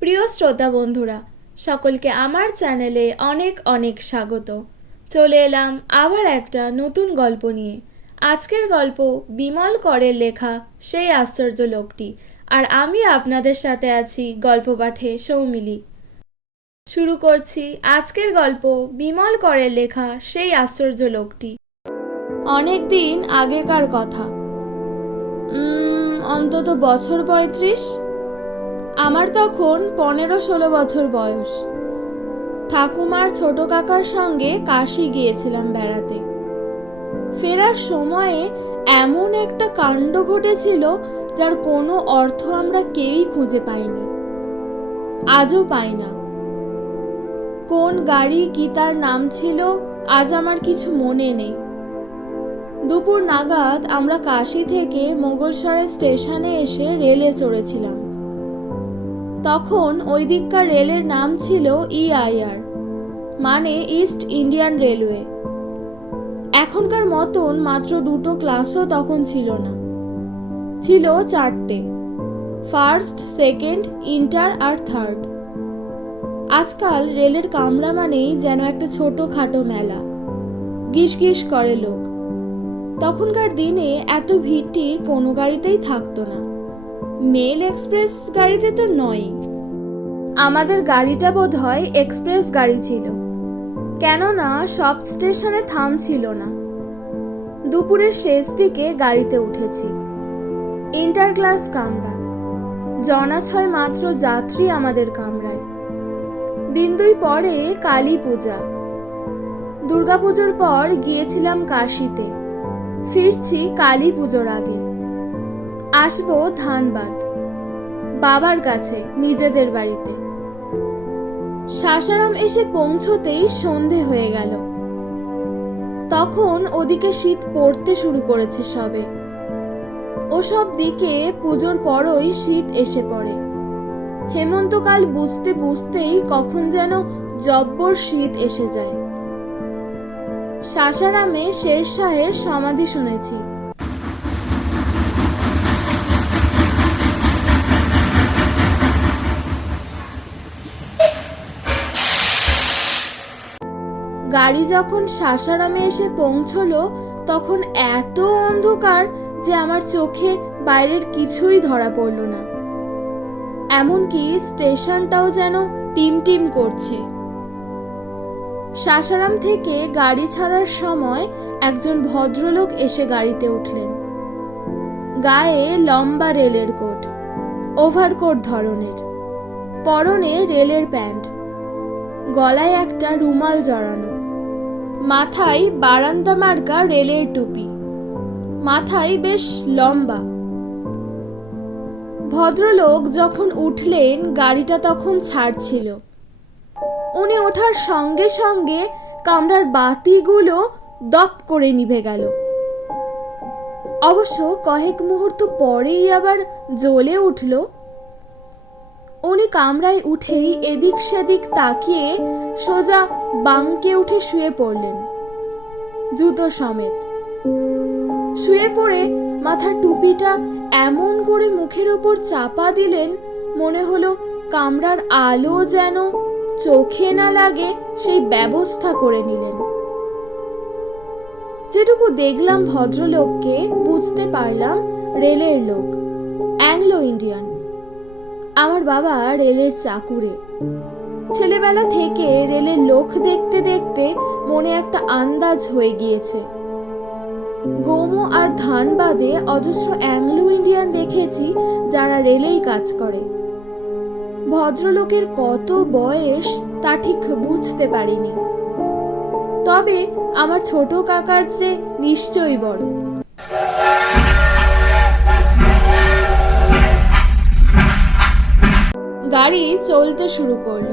প্রিয় শ্রোতা বন্ধুরা, সকলকে আমার চ্যানেলে অনেক অনেক স্বাগত। চলে এলাম আবার একটা নতুন গল্প নিয়ে। আজকের গল্প বিমল করের লেখা সেই আশ্চর্য লোকটি আর আমি আপনাদের সাথে আছি গল্প পাঠে সৌমিলি। শুরু করছি আজকের গল্প বিমল করের লেখা সেই আশ্চর্য লোকটি। অনেক দিন আগেকার কথা। অন্তত বছর পঁয়ত্রিশ আমার তখন পনেরো ষোলো বছর বয়স। ঠাকুমার ছোট কাকার সঙ্গে কাশি গিয়েছিলাম বেড়াতে। ফেরার সময়ে এমন একটা কাণ্ড ঘটেছিল যার কোনো অর্থ আমরা কেউই খুঁজে পাইনি। আজও পাই না। কোন গাড়ি কি তার নাম ছিল, আজ আমার কিছু মনে নেই। দুপুর নাগাদ আমরা কাশি থেকে মোগলসরাই স্টেশনে এসে রেলে চড়েছিলাম। তখন ওই দিককার রেলের নাম ছিল ইআইআর মানে ইস্ট ইন্ডিয়ান রেলওয়ে এখনকার মতন মাত্র দুটো ক্লাসও তখন ছিল না। ছিল চারটে ফার্স্ট সেকেন্ড ইন্টার আর থার্ড আজকাল রেলের কামরা মানেই যেন একটা ছোট খাটো মেলা। গিস গিস করে লোক। তখনকার দিনে এত ভিড়টির কোনো গাড়িতেই থাকতো না। মেল এক্সপ্রেস গাড়িতে তো নয় আমাদের গাড়িটা বোধ হয় এক্সপ্রেস গাড়ি ছিল। কেননা সব স্টেশনে থাম ছিল না। দুপুরের শেষ দিকে গাড়িতে উঠেছি। ইন্টার ক্লাস কামরা। জনা ছয় মাত্র যাত্রী আমাদের কামরায়। দিন দুই পরে কালী পূজা। দুর্গাপুজোর পর গিয়েছিলাম কাশিতে। ফিরছি কালী পুজোর আগে। আসব ধানবাদ। বাবার কাছে, নিজেদের বাড়িতে। শাসারাম এসে পৌঁছতেই সন্ধে হয়ে গেল। তখন ওদিকে শীত পড়তে শুরু করেছে সবে। ওসব দিকে পুজোর পরই শীত এসে পড়ে। হেমন্তকাল বুঝতে বুঝতেই কখন যেন জব্বর শীত এসে যায়। শাসারামে শের সমাধি শুনেছি। গাড়ি যখন শাসারামে এসে পৌঁছলো, তখন এত অন্ধকার যে আমার চোখে বাইরের কিছুই ধরা পড়ল না। এমনকি স্টেশনটাও যেন টিম টিম করছে। শাসারাম থেকে গাড়ি ছাড়ার সময় একজন ভদ্রলোক এসে গাড়িতে উঠলেন। গায়ে লম্বা রেলের কোট, ওভারকোট ধরনের, পরনে রেলের প্যান্ট, গলায় একটা রুমাল জড়ানো। মাথায় বারান্দা মার্কা রেলের টুপি। মাথায় বেশ লম্বা। ভদ্রলোক যখন উঠলেন, গাড়িটা তখন ছাড়ছিল। উনি ওঠার সঙ্গে সঙ্গে কামরার বাতিগুলো দপ করে নিভে গেল। অবশ্য কয়েক মুহূর্ত পরেই আবার জ্বলে উঠল উনি কামরায় উঠেই এদিক সেদিক তাকিয়ে সোজা বাঙ্কে উঠে শুয়ে পড়লেন, জুতো সমেত। শুয়ে পড়ে মাথার টুপিটা এমন করে মুখের ওপর চাপা দিলেন, মনে হলো কামরার আলো যেন চোখে না লাগে সেই ব্যবস্থা করে নিলেন। যেটুকু দেখলাম ভদ্রলোককে, বুঝতে পারলাম রেলের লোক, অ্যাংলো ইন্ডিয়ান। আমার বাবা রেলের চাকুরে। ছেলেবেলা থেকে রেলের লোক দেখতে দেখতে মনে একটা আন্দাজ হয়ে গিয়েছে। গোমো আর ধানবাদে অজস্র অ্যাংলো ইন্ডিয়ান দেখেছি যারা রেলেই কাজ করে। ভদ্রলোকের কত বয়স তা ঠিক বুঝতে পারিনি। তবে আমার ছোট কাকার চেয়ে নিশ্চয়ই বড়। চলতে শুরু করল।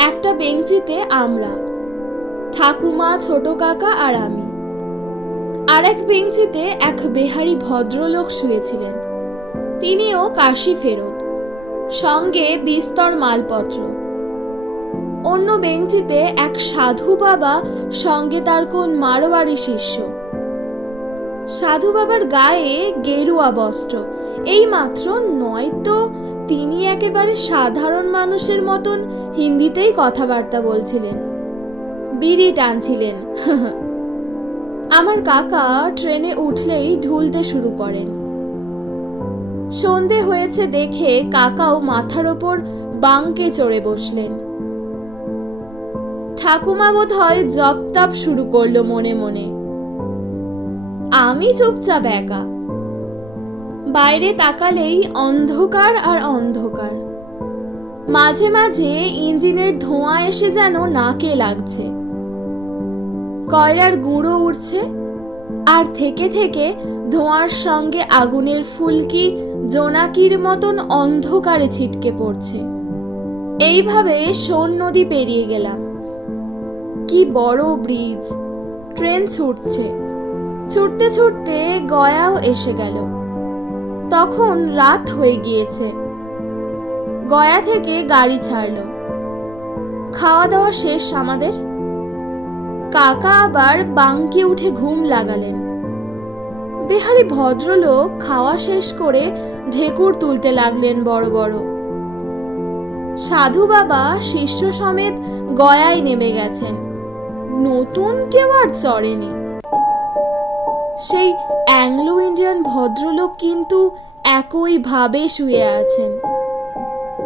একটা বেঞ্চিতে আমরা, ঠাকুমা, ছোট কাকা আর আমি। আর এক বেঞ্চিতে এক বেহারি ভদ্রলোক শুয়েছিলেন। তিনিও কাশি ফেরত, সঙ্গে বিস্তর মালপত্র। অন্য বেঞ্চিতে এক সাধু বাবা সঙ্গে তার কোন মারোয়ারি শিষ্য। সাধু বাবার গায়ে গেরুয়া বস্ত্র এই মাত্র নয়তো তিনি একেবারে সাধারণ মানুষের মতন হিন্দিতেই কথাবার্তা বলছিলেন। বিড়ি টানছিলেন। আমার কাকা ট্রেনে উঠলেই ঢুলতে শুরু করেন। সন্ধে হয়েছে দেখে কাকাও মাথার ওপর বাঙ্কে চড়ে বসলেন। ঠাকুমা বোধ হয় জপতাপ শুরু করল মনে মনে। আমি চুপচাপ একা। বাইরে তাকালেই অন্ধকার আর অন্ধকার। মাঝে মাঝে ইঞ্জিনের ধোঁয়া এসে যেন নাকে লাগছে। কয়লার গুঁড়ো উঠছে আর থেকে থেকে ধোঁয়ার সঙ্গে আগুনের ফুলকি জোনাকির মতন অন্ধকারে ছিটকে পড়ছে। এইভাবে সোন নদী পেরিয়ে গেলাম। কি বড় ব্রিজ, ট্রেন ছুটছে। ছুটতে ছুটতে গয়াও এসে গেল। তখন রাত হয়ে গিয়েছে। গয়া থেকে গাড়ি ছাড়ল। খাওয়া দাওয়া শেষ আমাদের। কাকা আবার বাঙ্কে উঠে ঘুম লাগালেন। বেহারি ভদ্রলোক খাওয়া শেষ করে ঢেকুর তুলতে লাগলেন বড় বড়। সাধু বাবা শিষ্য সমেত গয়ায় নেমে গেছেন। নতুন কেউ আর চড়েনি। সেই অ্যাংলো ইন্ডিয়ান ভদ্রলোক কিন্তু একই ভাবে শুয়ে আছেন।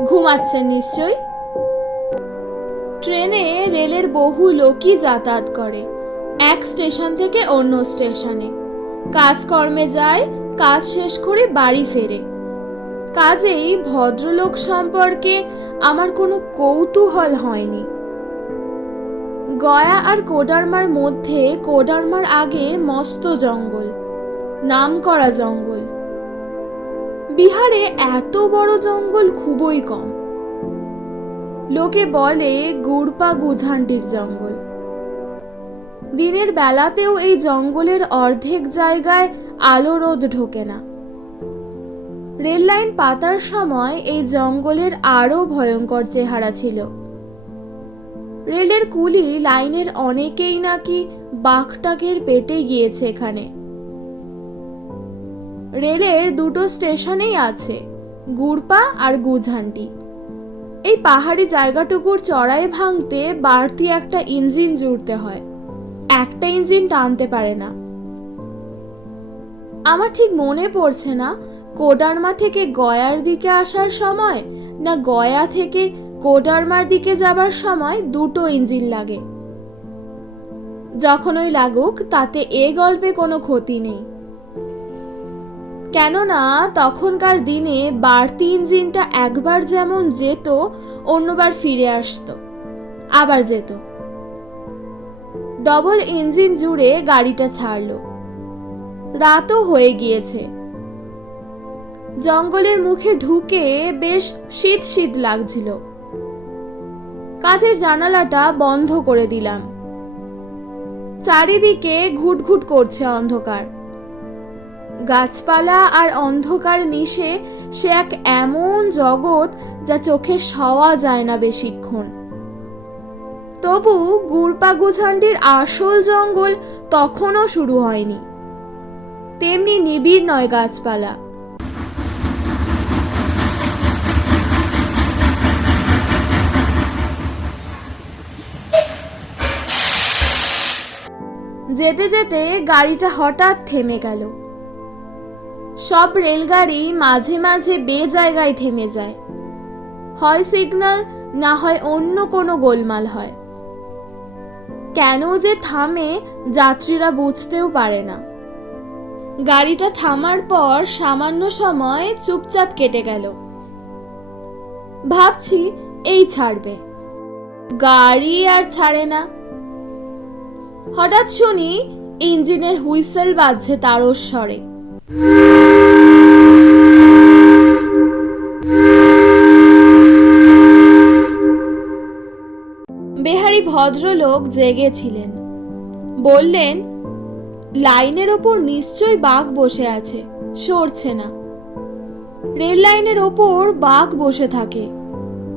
ঘুমাচ্ছেন নিশ্চয়? ট্রেনে রেলের বহু লোকই যাতায়াত করে, এক স্টেশন থেকে অন্য স্টেশনে। কাজকর্মে যায়, কাজ শেষ করে বাড়ি ফেরে। কাজেই ভদ্রলোক সম্পর্কে আমার কোনো কৌতূহল হয়নি। গয়া আর কোডারমার মধ্যে কোডারমার আগে মস্ত জঙ্গল। নাম করা জঙ্গল। বিহারে এত বড় জঙ্গল খুবই কম। লোকে বলে গুড়পা গুঝান্টির জঙ্গল। দিনের বেলাতেও এই জঙ্গলের অর্ধেক জায়গায় আলো রোদ ঢোকে না। রেল লাইন পাতার সময় এই জঙ্গলের আরও ভয়ঙ্কর চেহারা ছিল। রেলের কুলি লাইনের অনেকেই নাকি বাঘটাকের পেটে গিয়েছে এখানে। রেলের দুটো স্টেশনেই আছে গুড়পা আর গুঝান্টি। এই পাহাড়ি জায়গাটুকুর চড়াই ভাঙতে বাড়তি একটা ইঞ্জিন জুড়তে হয়, একটা ইঞ্জিন টানতে পারে না। আমার ঠিক মনে পড়ছে না, কোডারমা থেকে গয়ার দিকে আসার সময় না গয়া থেকে কোডারমার দিকে যাবার সময় দুটো ইঞ্জিন লাগে। যখন ওই লাগুক, তাতে এ গল্পে কোনো ক্ষতি নেই। কেননা তখনকার দিনে বাড়তি ইঞ্জিনটা একবার যেমন যেত, অন্যবার ফিরে আসতো। আবার যেত। ডবল ইঞ্জিন জুড়ে গাড়িটা ছাড়লো। রাতও হয়ে গিয়েছে। জঙ্গলের মুখে ঢুকে বেশ শীত শীত লাগছিল। কাজের জানালাটা বন্ধ করে দিলাম। চারিদিকে ঘুটঘুট করছে অন্ধকার। গাছপালা আর অন্ধকার মিশে সে এক এমন জগৎ যা চোখে সওয়া যায় না বেশিক্ষণ। তবু গুড়পা গুছান্ডির আসল জঙ্গল তখনও শুরু হয়নি। তেমনি নিবিড় নয় গাছপালা। যেতে যেতে গাড়িটা হঠাৎ থেমে গেল। সব রেলগাড়ি মাঝে মাঝে বে জায়গায় থেমে যায়। হয় সিগন্যাল না হয় অন্য কোনো গোলমাল হয়। কেন যে থামে যাত্রীরা বুঝতেও পারে না। গাড়িটা থামার পর সামান্য সময় চুপচাপ কেটে গেল। ভাবছি এই ছাড়বে। গাড়ি আর ছাড়ে না। হঠাৎ শুনি ইঞ্জিনের হুইসেল বাজছে তারস্বরে বেহারি ভদ্রলোক জেগেছিলেন বললেন, লাইনের ওপর নিশ্চয় বাঘ বসে আছে, সরছে না। রেল লাইনের ওপর বাঘ বসে থাকে।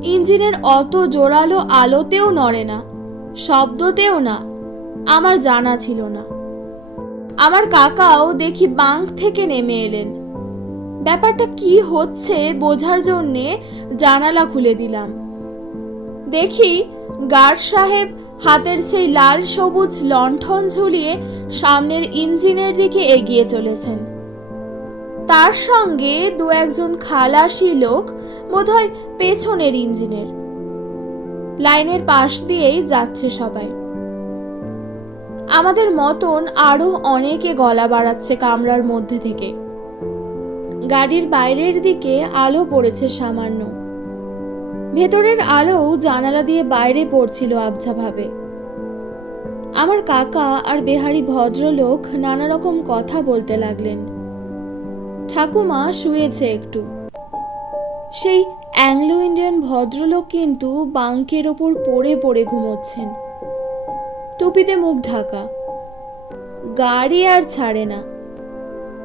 ইঞ্জিনের অত জোরালো আলোতেও নড়ে না, শব্দতেও না, আমার জানা ছিল না। আমার কাকাও দেখি বাঙ্ক থেকে নেমে এলেন। ব্যাপারটা কি হচ্ছে বোঝার জন্যে জানালা খুলে দিলাম। দেখি গার্ড সাহেব হাতের সেই লাল সবুজ লণ্ঠন ঝুলিয়ে সামনের ইঞ্জিনের দিকে এগিয়ে চলেছেন। তার সঙ্গে দু একজন খালাসি লোক বোধহয় পেছনের ইঞ্জিনের। লাইনের পাশ দিয়েই যাচ্ছে সবাই। আমাদের মতন আরও অনেকে গলা বাড়াচ্ছে কামরার মধ্যে থেকে। গাড়ির বাইরের দিকে আলো পড়েছে সামান্য। ভেতরের আলো জানালা দিয়ে বাইরে পড়ছিল আবঝাভাবে। আমার কাকা আর বেহারি ভদ্রলোক নানা রকম কথা বলতে লাগলেন। ঠাকুমা শুয়েছে একটু। সেই অ্যাংলো ইন্ডিয়ান ভদ্রলোক কিন্তু বাঙ্কের ওপর পড়ে পড়ে ঘুমোচ্ছেন। টুপিতে মুখ ঢাকা। গাড়ি আর ছাড়ে না।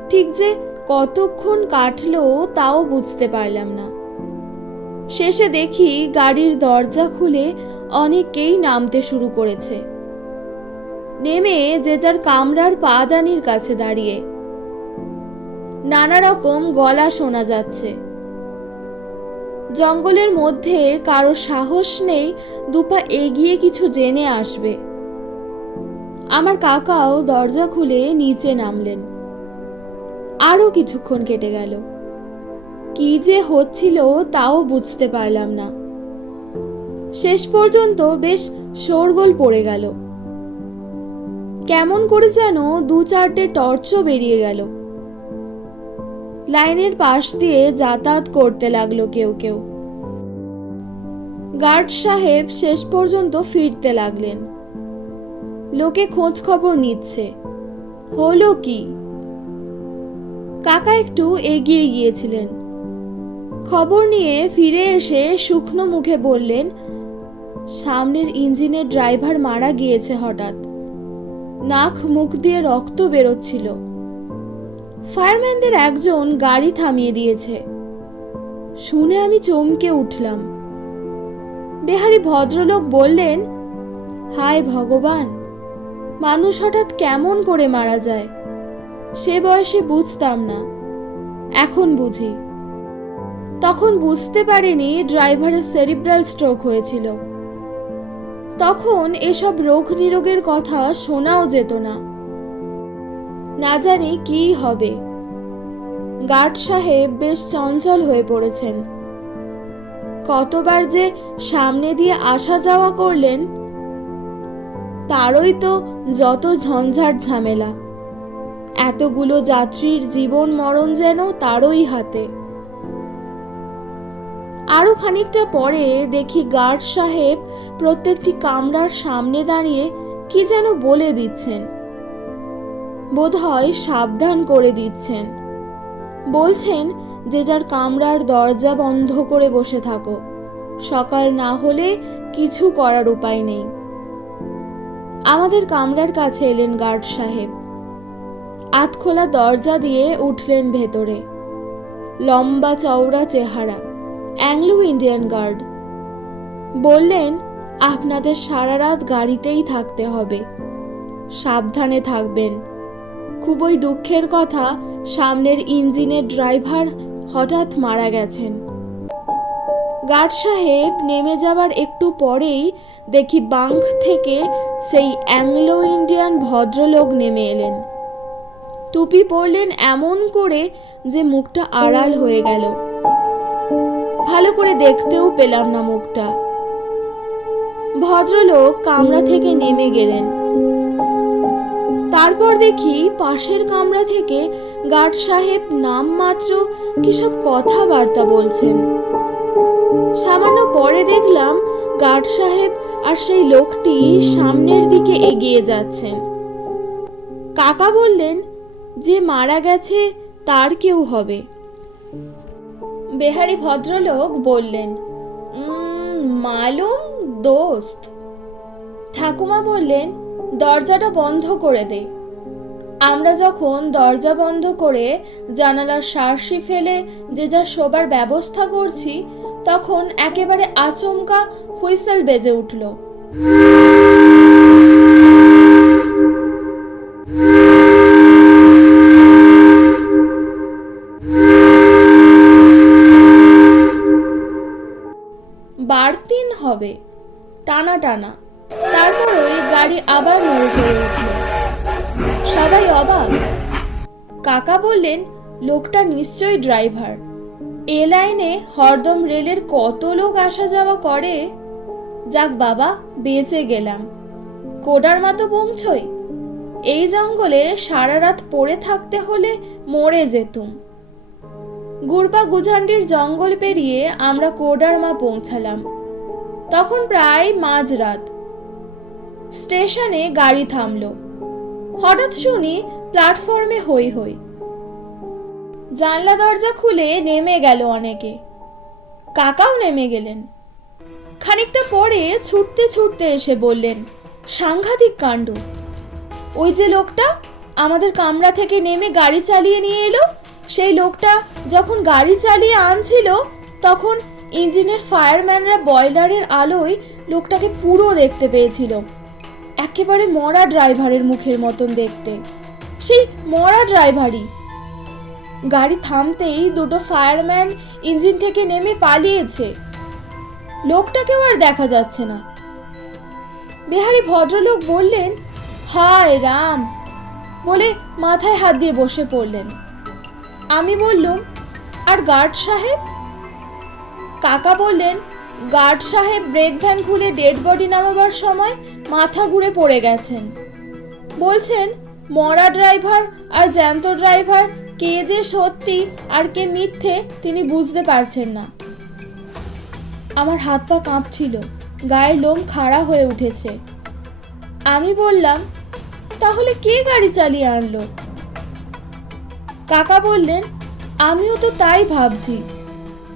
ঠিক যে কতক্ষণ কাটলো তাও বুঝতে পারলাম না। শেষে দেখি গাড়ির দরজা খুলে অনেকেই নামতে শুরু করেছে। নেমে যে যার কামরার পাদানির কাছে দাঁড়িয়ে। নানা রকম গলা শোনা যাচ্ছে। জঙ্গলের মধ্যে কারও সাহস নেই, দুপা এগিয়ে কিছু জেনে আসবে। আমার কাকাও দরজা খুলে নিচে নামলেন। আরও কিছুক্ষণ কেটে গেল। কি যে হচ্ছিল তাও বুঝতে পারলাম না। শেষ পর্যন্ত বেশ শোরগোল পড়ে গেল। কেমন করে যেন দু চারটে টর্চও বেরিয়ে গেল। লাইনের পাশ দিয়ে যাতায়াত করতে লাগল কেউ কেউ। গার্ড সাহেব শেষ পর্যন্ত ফিরতে লাগলেন। লোকে খোঁজ খবর নিচ্ছে। হলো কি? কাকা একটু এগিয়ে গিয়েছিলেন। খবর নিয়ে ফিরে এসে শুকনো মুখে বললেন, সামনের ইঞ্জিনের ড্রাইভার মারা গিয়েছে হঠাৎ। নাক মুখ দিয়ে রক্ত বেরোচ্ছিল। ফায়ারম্যানদের একজন গাড়ি থামিয়ে দিয়েছে। শুনে আমি চমকে উঠলাম। বেহারি ভদ্রলোক বললেন, হায় ভগবান! মানুষ হঠাৎ কেমন করে মারা যায়? সে বয়সে বুঝতাম না। এখন বুঝি। তখন বুঝতে পারিনি ড্রাইভারের সেরিব্রাল স্ট্রোক হয়েছিল। তখন এসব রোগ নিরোগের কথা শোনাও যেত না। না জানি কি হবে। গার্ড সাহেব বেশ চঞ্চল হয়ে পড়েছেন। কতবার যে সামনে দিয়ে আসা যাওয়া করলেন তারই তো যত ঝঞ্ঝাট ঝামেলা। এতগুলো যাত্রীর জীবন মরণ যেন তারই হাতে। আরও খানিকটা পরে দেখি গার্ড সাহেব প্রত্যেকটি কামরার সামনে দাঁড়িয়ে কি যেন বলে দিচ্ছেন। বোধহয় সাবধান করে দিচ্ছেন। বলছেন যে যার কামরার দরজা বন্ধ করে বসে থাকো। সকাল না হলে কিছু করার উপায় নেই। আমাদের কামরার কাছে এলেন গার্ড সাহেব। আতখোলা দরজা দিয়ে উঠলেন ভেতরে। লম্বা চওড়া চেহারা, অ্যাংলো ইন্ডিয়ান গার্ড। বললেন, আপনাদের সারা রাত গাড়িতেই থাকতে হবে। সাবধানে থাকবেন। খুবই দুঃখের কথা, সামনের ইঞ্জিনের ড্রাইভার হঠাৎ মারা গেছেন। গার্ড সাহেব নেমে যাবার একটু পরেই দেখি বাঙ্ক থেকে সেই অ্যাংলো ইন্ডিয়ান ভদ্রলোক নেমে এলেন। টুপি পরলেন এমন করে যে মুখটা আড়াল হয়ে গেল। ভালো করে দেখতেও পেলাম না মুখটা। ভদ্রলোক কামরা থেকে নেমে গেলেন। তারপর দেখি পাশের কামরা থেকে গার্ড সাহেব নামমাত্র কি সব কথাবার্তা বলছেন। সামান্য পরে দেখলাম গার্ড সাহেব আর সেই লোকটি সামনের দিকে এগিয়ে যাচ্ছেন। কাকা বললেন, যে মারা গেছে তার কেউ হবে। বেহারি ভদ্রলোক বললেন মালুম দোস্ত। ঠাকুমা বললেন, দরজাটা বন্ধ করে দে। আমরা যখন দরজা বন্ধ করে জানালার সার্সি ফেলে যে যার শোবার ব্যবস্থা করছি তখন একেবারে আচমকা হুইসেল বেজে উঠল। বারতিন হবে। টানা টানা। তারপর ওই গাড়ি আবার নড়ে চড়ে উঠল। সবাই অবাক। কাকা বললেন, লোকটা নিশ্চয়ই ড্রাইভার। এ লাইনে হরদম রেলের কত লোক আসা যাওয়া করে? যাক বাবা, বেঁচে গেলাম। কোডার মতো পৌঁছই। এই জঙ্গলে সারা রাত পড়ে থাকতে হলে মরে যেতুম। গুড়পা গুঝান্ডির জঙ্গল পেরিয়ে আমরা কোডারমা পৌঁছালাম। তখন প্রায় মাঝরাত। স্টেশনে গাড়ি থামল। হঠাৎ শুনি প্ল্যাটফর্মে হই হই জানলা দরজা খুলে নেমে গেল অনেকে। কাকাও নেমে গেলেন। খানিকটা পরে ছুটতে ছুটতে এসে বললেন, সাংঘাতিক কাণ্ড। ওই যে লোকটা আমাদের কামরা থেকে নেমে গাড়ি চালিয়ে নিয়ে এলো। সেই লোকটা যখন গাড়ি চালিয়ে আনছিল, তখন ইঞ্জিনের ফায়ারম্যানরা বয়লারের আলোয় লোকটাকে পুরো দেখতে পেয়েছিল। একেবারে মরা ড্রাইভারের মুখের মতন দেখতে। সেই মরা ড্রাইভারই গাড়ি থামতেই দুটো ফায়ারম্যান ইঞ্জিন থেকে নেমে পালিয়েছে। লোকটাকেও আর দেখা যাচ্ছে না। বিহারি ভদ্রলোক বললেন, হায় রাম! বলে মাথায় হাত দিয়ে বসে পড়লেন। আমি বললুম, আর গার্ড সাহেব? কাকা বললেন, গার্ড সাহেব ব্রেক ভ্যান খুলে ডেড বডি নামাবার সময় মাথা ঘুরে পড়ে গেছেন। বলছেন, মরা ড্রাইভার আর জ্যান্ত ড্রাইভার কে যে সত্যি আর কে মিথ্যে তিনি বুঝতে পারছেন না। আমার হাত পা কাঁপছিল, গায়ের লোম খাড়া হয়ে উঠেছে। আমি বললাম, তাহলে কে গাড়ি চালিয়ে আনলো? কাকা বললেন, আমিও তো তাই ভাবছি।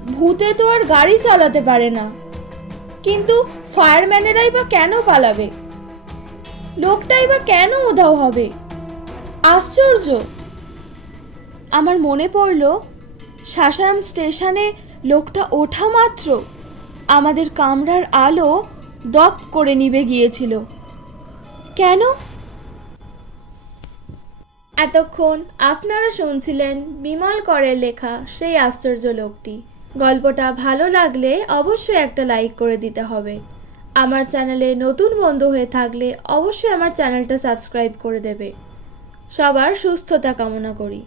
ভূতে তো আর গাড়ি চালাতে পারে না। কিন্তু ফায়ারম্যানেরাই বা কেন পালাবে? লোকটাই বা কেন উধাও হবে? আশ্চর্য! আমার মনে পড়ল শাসারাম স্টেশনে লোকটা ওঠা মাত্র। আমাদের কামরার আলো দপ করে নিভে গিয়েছিল। কেন? এতক্ষণ আপনারা শুনছিলেন বিমল করের লেখা সেই আশ্চর্য লোকটি। গল্পটা ভালো লাগলে অবশ্যই একটা লাইক করে দিতে হবে। আমার চ্যানেলে নতুন বন্ধু হয়ে থাকলে অবশ্যই আমার চ্যানেলটা সাবস্ক্রাইব করে দেবে। সবার সুস্থতা কামনা করি।